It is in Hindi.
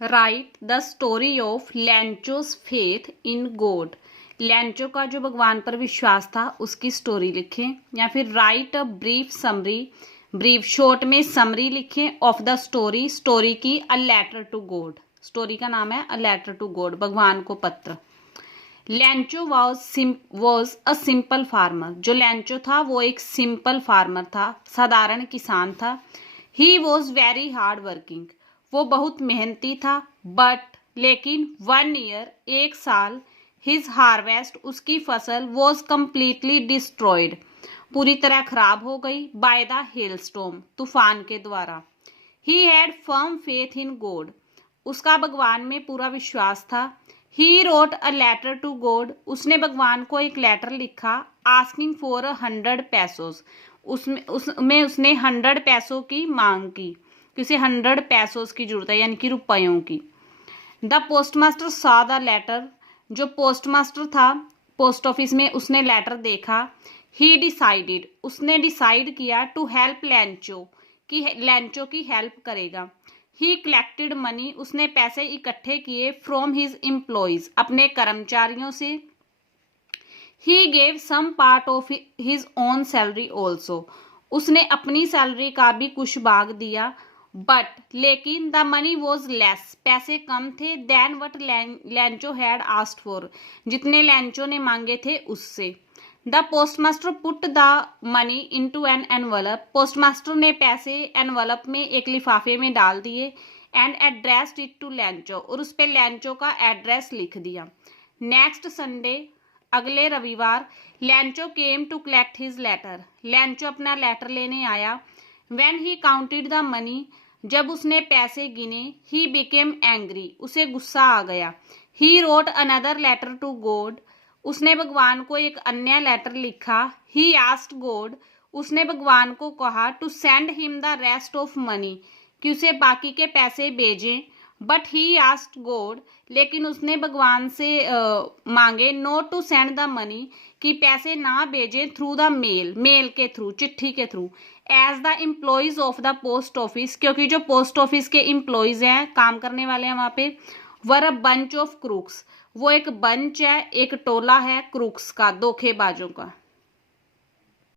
Right the story of Lencho's faith in God. Lencho का जो भगवान पर विश्वास था उसकी स्टोरी लिखें, या फिर write a brief summary, brief short में समरी लिखें ऑफ द स्टोरी, स्टोरी की a letter to God. Story का नाम है अ लेटर टू गॉड, भगवान को पत्र। लैंचो वॉज अ सिंपल फार्मर। जो लैंचो था वो एक सिंपल फार्मर था, साधारण किसान था। He was very hard working, वो बहुत मेहनती था। बट लेकिन 1 ईयर, एक साल, हिज हार्वेस्ट, उसकी फसल, वॉज कंप्लीटली डिस्ट्रॉयड, पूरी तरह खराब हो गई, बाय द हेलस्टॉर्म, तूफान के द्वारा। He had firm faith in God, उसका भगवान में पूरा विश्वास था। He wrote a letter to God, उसने भगवान को एक लेटर लिखा, आस्किंग फॉर 100 पैसोस, उसमें उसने 100 पैसों की मांग की, किसे 100 पैसोस की जरूरत है, यानी कि रुपयों की। The postmaster saw the letter, जो पोस्टमास्टर था पोस्ट ऑफिस में, उसने लेटर देखा। ही डिसाइडेड, उसने डिसाइड किया टू हेल्प लैंचो, कि लैंचो की हेल्प करेगा। ही कलेक्टेड मनी, उसने पैसे इकट्ठे किए फ्रॉम हिज एम्प्लॉयज, अपने कर्मचारियों से। He gave some part of his own salary also, उसने अपनी सैलरी का भी कुछ भाग दिया। बट लेकिन द मनी वॉज लेस, पैसे कम थे, then what Lencho had asked for, जितने लैंचो ने मांगे थे उससे। The postmaster put the money into an envelope, postmaster ने पैसे एनवलप में, एक लिफाफे में डाल दिए। And addressed it to Lencho, और उस पर लैंचो का एड्रेस लिख दिया। नेक्स्ट संडे, अगले रविवार, Lencho came to collect his letter, Lencho अपना लेटर लेने आया। When he counted the money, जब उसने पैसे गिने, ही बिकेम एंग्री, उसे गुस्सा आ गया। He wrote another letter to God, उसने भगवान को एक अन्य लेटर लिखा। ही आस्क्ड गॉड, उसने भगवान को कहा to send him the rest of money, कि उसे बाकी के पैसे भेजें। बट ही आस्क्ड गॉड, लेकिन उसने भगवान से मांगे not to send the money, कि पैसे ना भेजें थ्रू द मेल, मेल के थ्रू, चिट्ठी के through. As the employees of the post office, क्योंकि जो पोस्ट ऑफिस के एम्प्लॉयज हैं, काम करने वाले हैं वहां पे, वर अ बंच ऑफ क्रूक्स, वो एक बंच है, एक टोला है क्रूक्स का, धोखेबाजों का।